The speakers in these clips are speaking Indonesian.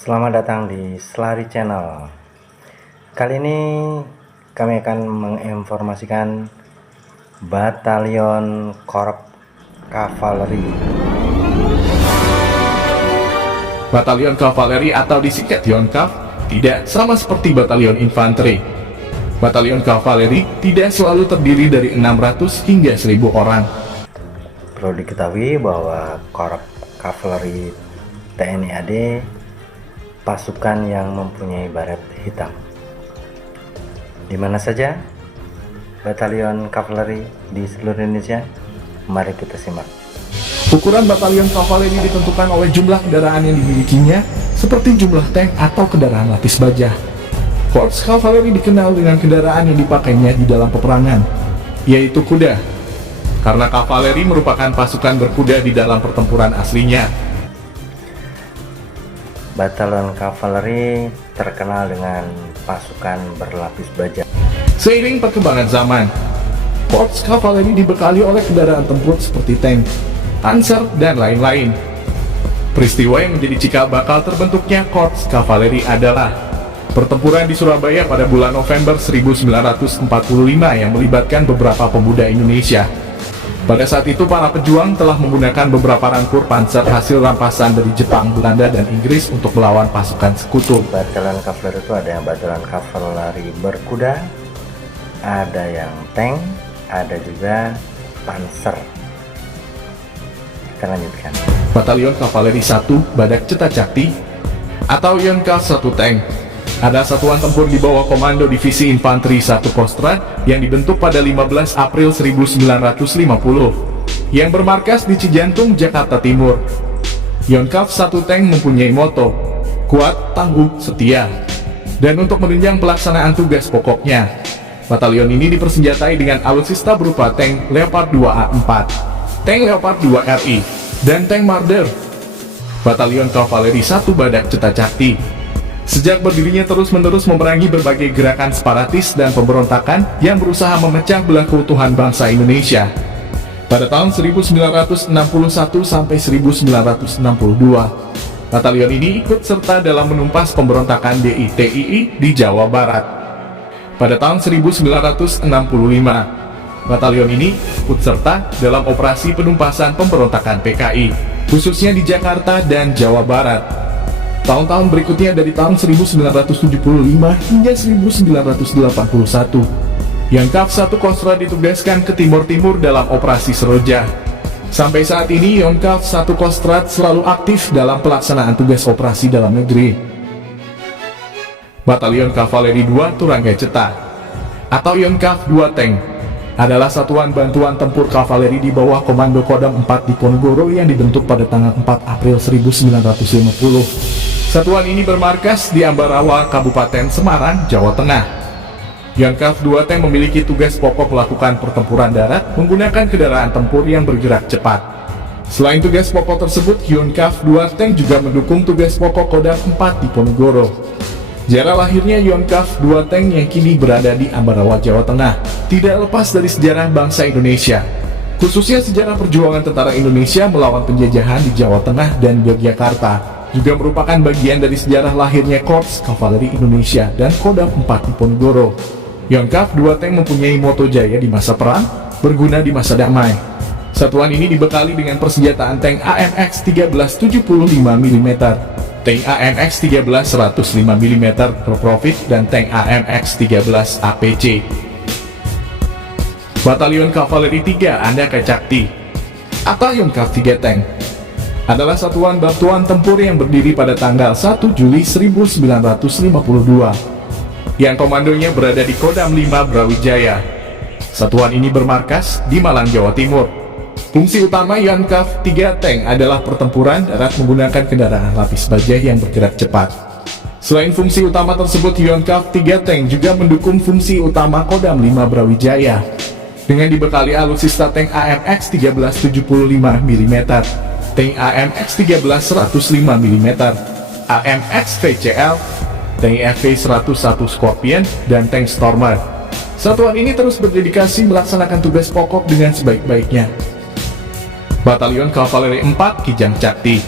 Selamat datang di Selari Channel. Kali ini kami akan menginformasikan Batalion Korps Kavaleri. Batalion Kavaleri atau disingkat Yonkav tidak sama seperti batalion infanteri. Batalion Kavaleri tidak selalu terdiri dari 600 hingga 1000 orang. Perlu diketahui bahwa Korps Kavaleri TNI AD pasukan yang mempunyai baret hitam. Di mana saja batalion kavaleri di seluruh Indonesia? Mari kita simak. Ukuran batalion kavaleri ditentukan oleh jumlah kendaraan yang dimilikinya, seperti jumlah tank atau kendaraan lapis baja. Korps kavaleri dikenal dengan kendaraan yang dipakainya di dalam peperangan, yaitu kuda. Karena kavaleri merupakan pasukan berkuda di dalam pertempuran aslinya. Batalion kavaleri terkenal dengan pasukan berlapis baja. Seiring perkembangan zaman, Korps kavaleri dibekali oleh kendaraan tempur seperti tank, panser, dan lain-lain. Peristiwa yang menjadi cikal bakal terbentuknya Korps kavaleri adalah pertempuran di Surabaya pada bulan November 1945 yang melibatkan beberapa pemuda Indonesia. Pada saat itu para pejuang telah menggunakan beberapa rampur panser hasil rampasan dari Jepang, Belanda, dan Inggris untuk melawan pasukan sekutu. Batalion kavaleri itu ada yang batalion kavaleri berkuda, ada yang tank, ada juga panser. Kita lanjutkan. Batalion Kavaleri 1 Badak Cetacakti atau Yonkav 1 Tank ada satuan tempur di bawah komando Divisi Infanteri 1 Kostrad yang dibentuk pada 15 April 1950 yang bermarkas di Cijantung, Jakarta Timur. Yonkav 1 Tank mempunyai moto kuat, tangguh, setia. Dan untuk menunjang pelaksanaan tugas pokoknya, batalion ini dipersenjatai dengan alutsista berupa tank Leopard 2A4, tank Leopard 2RI, dan tank Marder. Batalion Kavaleri 1 Badak Cetacakti sejak berdirinya terus-menerus memerangi berbagai gerakan separatis dan pemberontakan yang berusaha memecah belah keutuhan bangsa Indonesia. Pada tahun 1961 sampai 1962, batalion ini ikut serta dalam menumpas pemberontakan DITII di Jawa Barat. Pada tahun 1965, batalion ini ikut serta dalam operasi penumpasan pemberontakan PKI, khususnya di Jakarta dan Jawa Barat. Tahun-tahun berikutnya dari tahun 1975 hingga 1981, Yonkav 1 Kostrad ditugaskan ke timur-timur dalam operasi Seroja. Sampai saat ini Yonkav 1 Kostrad selalu aktif dalam pelaksanaan tugas operasi dalam negeri. Batalion Kavaleri 2 Turangga Ceta atau Yonkav 2 Tank adalah satuan bantuan tempur kavaleri di bawah komando Kodam 4 di Ponorogo yang dibentuk pada tanggal 4 April 1950. Satuan ini bermarkas di Ambarawa, Kabupaten Semarang, Jawa Tengah. Yonkav 2 Tank memiliki tugas pokok melakukan pertempuran darat menggunakan kendaraan tempur yang bergerak cepat. Selain tugas pokok tersebut, Yonkav 2 Tank juga mendukung tugas pokok Kodam 4 di Ponorogo. Sejarah lahirnya Yonkav 2 Tank yang kini berada di Ambarawa, Jawa Tengah tidak lepas dari sejarah bangsa Indonesia, khususnya sejarah perjuangan tentara Indonesia melawan penjajahan di Jawa Tengah dan Yogyakarta. Juga merupakan bagian dari sejarah lahirnya Korps Kavaleri Indonesia dan Kodam 4 di Ponorogo. Yonkav 2 Tank mempunyai moto jaya di masa perang, berguna di masa damai. Satuan ini dibekali dengan persenjataan tank AMX 1375 mm, tank AMX 13 105 mm Profit, dan tank AMX 13 APC. Batalion Kavaleri 3 Andaka Cakti atau Yonkav 3 Tank adalah satuan bantuan tempur yang berdiri pada tanggal 1 Juli 1952 yang komandonya berada di Kodam 5 Brawijaya. Satuan ini bermarkas di Malang, Jawa Timur. Fungsi utama Yonkav 3 Tank adalah pertempuran darat menggunakan kendaraan lapis baja yang bergerak cepat. Selain fungsi utama tersebut, Yonkav 3 Tank juga mendukung fungsi utama Kodam 5 Brawijaya dengan dibekali alutsista tank AMX 1375 mm, tank AMX 13 105 mm, AMX VCL, tank FV101 Scorpion, dan tank Stormer. Satuan ini terus berdedikasi melaksanakan tugas pokok dengan sebaik-baiknya. Batalion Kavaleri 4 Kijang Cakti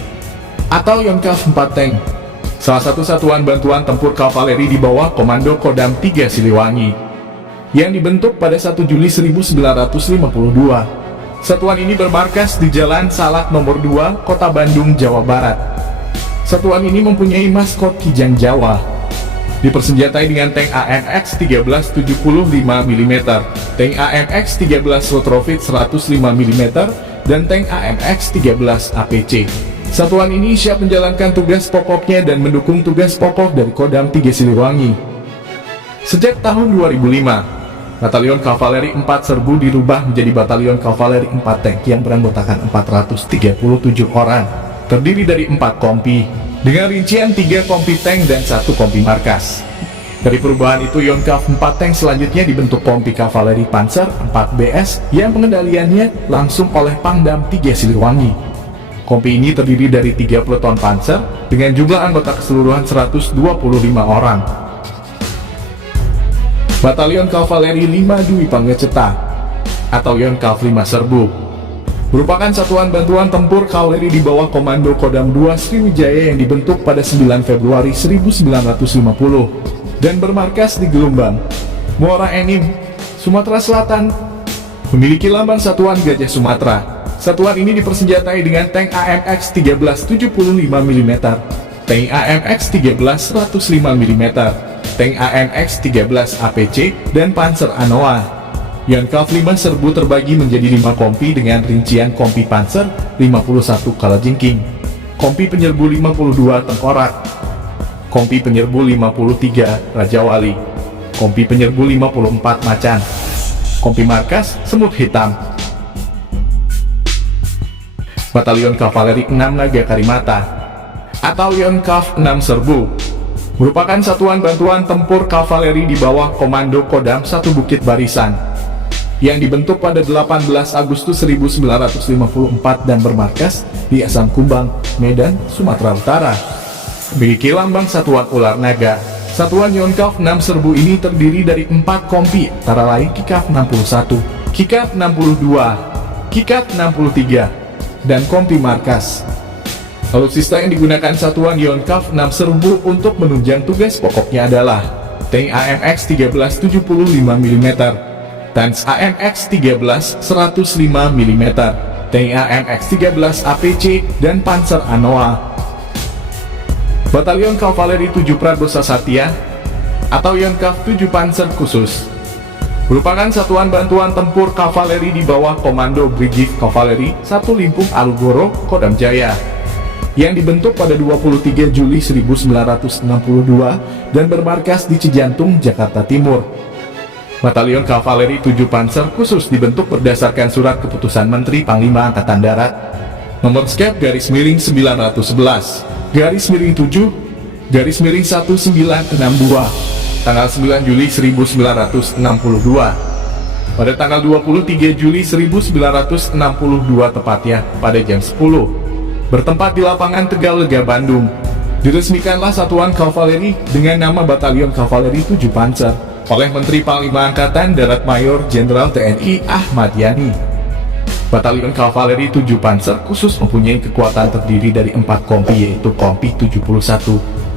atau Yonkav 4 Tank salah satu satuan bantuan tempur kavaleri di bawah komando Kodam 3 Siliwangi, yang dibentuk pada 1 Juli 1952. Satuan ini bermarkas di Jalan Salak nomor 2, Kota Bandung, Jawa Barat. Satuan ini mempunyai maskot Kijang Jawa. Dipersenjatai dengan tank AMX 1375 mm, tank AMX 13 retrofit 105 mm, dan tank AMX 13 APC. Satuan ini siap menjalankan tugas pokoknya dan mendukung tugas pokok dari Kodam 3 Siliwangi. Sejak tahun 2005, Batalion Kavaleri 4 Serbu dirubah menjadi Batalion Kavaleri 4 Tank yang beranggotakan 437 orang, terdiri dari 4 kompi, dengan rincian 3 kompi tank dan 1 kompi markas. Dari perubahan itu, Yonkav 4 Tank selanjutnya dibentuk kompi Kavaleri Panzer 4 BS yang pengendaliannya langsung oleh Pangdam 3 Siliwangi. Kompi ini terdiri dari 3 peleton panzer dengan jumlah anggota keseluruhan 125 orang. Batalion Kavaleri 5 Dwi Panggaceta atau Yonkav 5 Serbu merupakan satuan bantuan tempur kavaleri di bawah komando Kodam 2 Sriwijaya yang dibentuk pada 9 Februari 1950 dan bermarkas di Gelombang, Muara Enim, Sumatera Selatan. Memiliki lambang Satuan Gajah Sumatera. Satuan ini dipersenjatai dengan tank AMX 1375 mm, tank AMX 13 105 mm, tank AMX 13 APC, dan Panzer Anoa. Yonkav 5 Serbu terbagi menjadi 5 kompi dengan rincian kompi Panzer 51 Kalajengking, kompi penyerbu 52 Tengkorak, kompi penyerbu 53 Raja Wali, kompi penyerbu 54 Macan, kompi markas Semut Hitam. Batalion Kavaleri 6 Naga Karimata atau Yonkav 6 Serbu merupakan satuan bantuan tempur kavaleri di bawah komando Kodam 1 Bukit Barisan yang dibentuk pada 18 Agustus 1954 dan bermarkas di Asam Kumbang, Medan, Sumatera Utara. Memiliki lambang Satuan Ular Naga. Satuan Yonkav 6 Serbu ini terdiri dari 4 kompi, antara lain Kikav 61, Kikav 62, Kikav 63, dan kompi markas. Alutsista yang digunakan satuan Yonkav 6 Serbu untuk menunjang tugas pokoknya adalah tank AMX 1375 mm, tank AMX 13 105 mm, tank AMX 13 APC, dan Panzer Anoa. Batalion Kavaleri 7 Pragosa Satya atau Yonkav 7 Panzer Khusus merupakan satuan bantuan tempur kavaleri di bawah komando Brigif Kavaleri 1 Limpung Alugoro, Kodam Jaya, yang dibentuk pada 23 Juli 1962 dan bermarkas di Cijantung, Jakarta Timur. Batalion Kavaleri 7 Panzer Khusus dibentuk berdasarkan surat keputusan Menteri Panglima Angkatan Darat nomor skep /9/7/1962 tanggal 9 Juli 1962. Pada tanggal 23 Juli 1962 tepatnya pada jam 10, bertempat di lapangan Tegalega, Bandung, diresmikanlah satuan kavaleri dengan nama Batalion Kavaleri 7 Panzer oleh Menteri Panglima Angkatan Darat Mayor Jenderal TNI Ahmad Yani. Batalion Kavaleri 7 Panzer Khusus mempunyai kekuatan terdiri dari 4 kompi, yaitu kompi 71,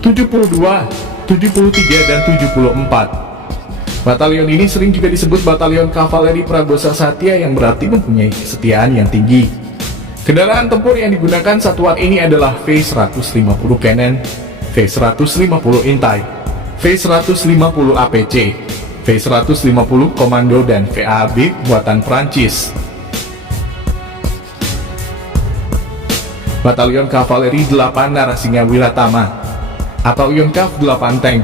72, 73, dan 74. Batalion ini sering juga disebut Batalion Kavaleri Pragosa Satya yang berarti mempunyai kesetiaan yang tinggi. Kendaraan tempur yang digunakan satuan ini adalah V150 Cannon, V150 Intai, V150 APC, V150 Komando, dan VAB buatan Prancis. Batalion Kavaleri 8 Narasinga Wiratama atau Yonkav 8 Tank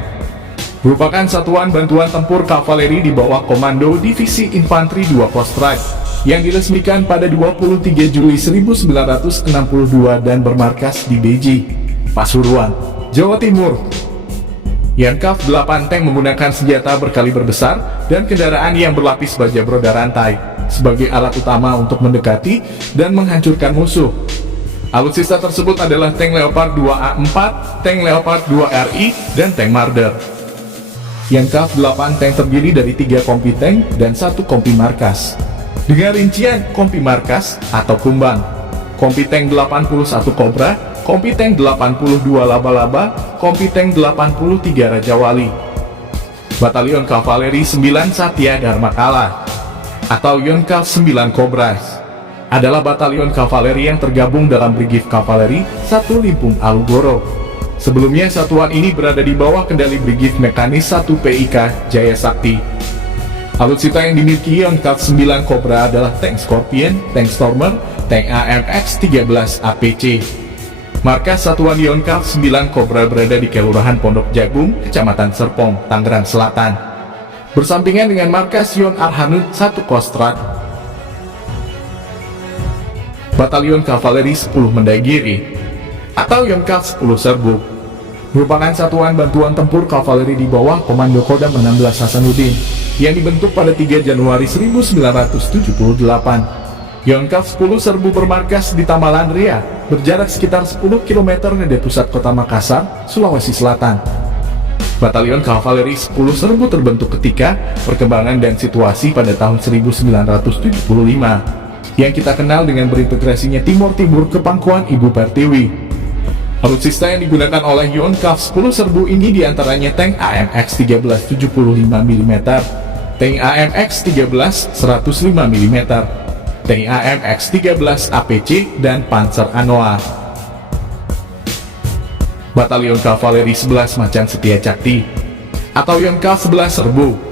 merupakan satuan bantuan tempur kavaleri di bawah komando Divisi Infanteri 2 Kostrad yang diresmikan pada 23 Juli 1962 dan bermarkas di Beji, Pasuruan, Jawa Timur. Yonkav 8 Tank menggunakan senjata berkaliber besar dan kendaraan yang berlapis baja broda rantai sebagai alat utama untuk mendekati dan menghancurkan musuh. Alutsista tersebut adalah tank Leopard 2A4, tank Leopard 2RI, dan tank Marder. Yonkav 8 Tank terdiri dari 3 kompi tank dan 1 kompi markas. Dengan rincian kompi markas atau kumbang, kompi tank 81 Cobra, Kompi Tank 82 Laba-Laba, Kompi Tank 83 Raja Wali. Batalion Kavaleri 9 Satya Dharmakala atau Yonkav 9 Kobras adalah batalion kavaleri yang tergabung dalam Brigif Kavaleri 1 Limpung Alugoro. Sebelumnya satuan ini berada di bawah kendali Brigif Mekanis 1 PIK Jaya Sakti. Alutsista yang dimiliki Yonkav 9 Cobra adalah tank Scorpion, tank Stormer, tank AMX-13 APC. Markas satuan Yonkav 9 Cobra berada di Kelurahan Pondok Jagung, Kecamatan Serpong, Tangerang Selatan. Bersampingan dengan markas Yon Arhanud 1 Kostrad. Batalion Kavaleri 10 Mendagiri atau Yonkav 10 Serbu merupakan satuan bantuan tempur kavaleri di bawah Komando Kodam 16 Hasanuddin yang dibentuk pada 3 Januari 1978. Yonkav 10 Serbu bermarkas di Tamalan Ria, berjarak sekitar 10 km dari pusat kota Makassar, Sulawesi Selatan. Batalion Kavaleri 10 Serbu terbentuk ketika perkembangan dan situasi pada tahun 1975 yang kita kenal dengan berintegrasinya Timur Timur ke pangkuan Ibu Pertiwi. Alutsista yang digunakan oleh Yonkav 10 Serbu ini diantaranya tank AMX-13 75 mm, tank AMX-13 105 mm, tank AMX-13 APC, dan Panzer Anoa. Batalion Kavaleri 11 Macan Setia Cakti atau Yonkav 11 Serbu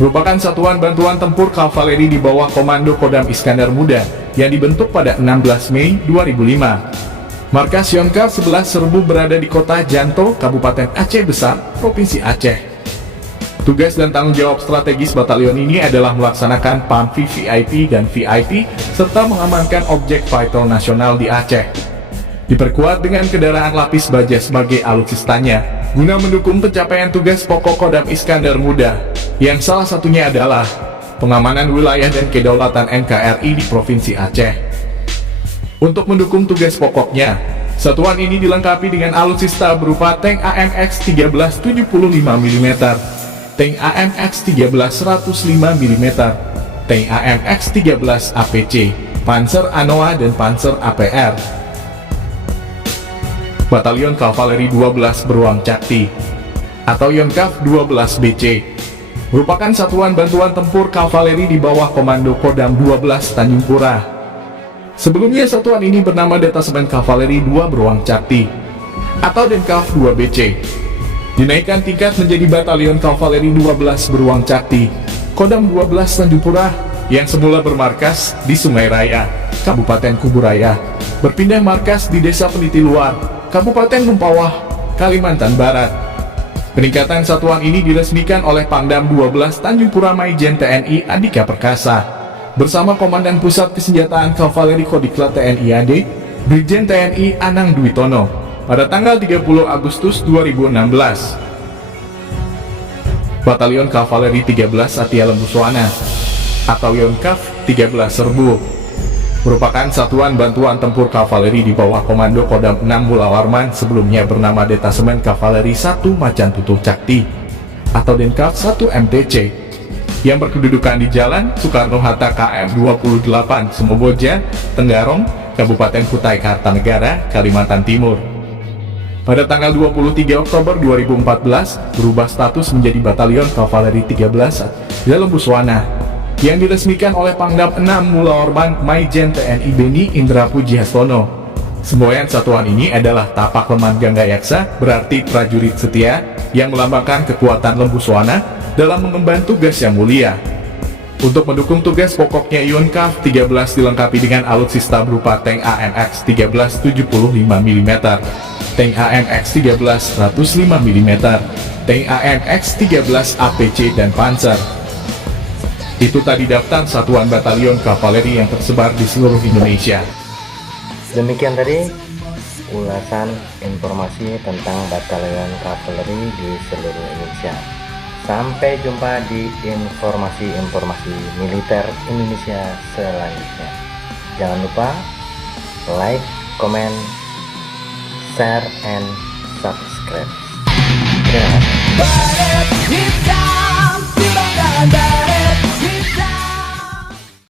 merupakan satuan bantuan tempur kavaleri di bawah Komando Kodam Iskandar Muda yang dibentuk pada 16 Mei 2005. Markas Yonkav 11 Serbu berada di kota Janto, Kabupaten Aceh Besar, Provinsi Aceh. Tugas dan tanggung jawab strategis batalion ini adalah melaksanakan PAMV VIP dan VIP serta mengamankan objek vital nasional di Aceh. Diperkuat dengan kendaraan lapis baja sebagai alutsistanya guna mendukung pencapaian tugas pokok Kodam Iskandar Muda, yang salah satunya adalah pengamanan wilayah dan kedaulatan NKRI di Provinsi Aceh. Untuk mendukung tugas pokoknya, satuan ini dilengkapi dengan alutsista berupa tank AMX-13 75 mm, tank AMX-13 105 mm, tank AMX-13 APC, Panzer Anoa, dan Panzer APR. Batalion Kavaleri 12 Beruang Cakti atau Yonkav 12 BC merupakan satuan bantuan tempur kavaleri di bawah Komando Kodam 12 Tanjung Pura. Sebelumnya satuan ini bernama Detasemen Kavaleri 2 Beruang Cakti atau Denkav 2 BC. Dinaikkan tingkat menjadi Batalion Kavaleri 12 Beruang Cakti Kodam 12 Tanjung Pura yang semula bermarkas di Sungai Raya, Kabupaten Kuburaya, berpindah markas di Desa Peniti Luar, Kabupaten Mempawah, Kalimantan Barat. Peningkatan satuan ini diresmikan oleh Pangdam 12 Tanjung Pura Maijen TNI Andika Perkasa bersama Komandan Pusat Kesenjataan Kavaleri Kodiklat TNI AD, Brigjen TNI Anang Dwi Tono pada tanggal 30 Agustus 2016. Batalion Kavaleri 13 Satya Lembu Suwana atau Yonkav 13 Serbu merupakan satuan bantuan tempur kavaleri di bawah Komando Kodam 6 Mulawarman, sebelumnya bernama Detasemen Kavaleri 1 Macan Tutul Cakti atau Denkav 1 MTC, yang berkedudukan di Jalan Soekarno-Hatta KM 28 Semoboja, Tenggarong, Kabupaten Kutai Kartanegara, Kalimantan Timur. Pada tanggal 23 Oktober 2014 berubah status menjadi Batalion Kavaleri 13 Lembu Suwana yang diresmikan oleh Pangdam 6 Mulawarman Maijen TNI Beni Indra Pujiastono. Semboyan satuan ini adalah Tapak Leman Gangga Yaksa, berarti prajurit setia, yang melambangkan kekuatan Lembu Suwana dalam mengemban tugas yang mulia. Untuk mendukung tugas pokoknya, Yonkav 13 dilengkapi dengan alutsista berupa tank AMX-13 75 mm, tank AMX-13 105 mm, tank AMX-13 APC, dan Panzer. Itu tadi daftar satuan batalion kavaleri yang tersebar di seluruh Indonesia. Demikian tadi ulasan informasi tentang batalion kavaleri di seluruh Indonesia. Sampai jumpa di informasi-informasi militer Indonesia selanjutnya. Jangan lupa like, comment, share, and subscribe. Terima kasih.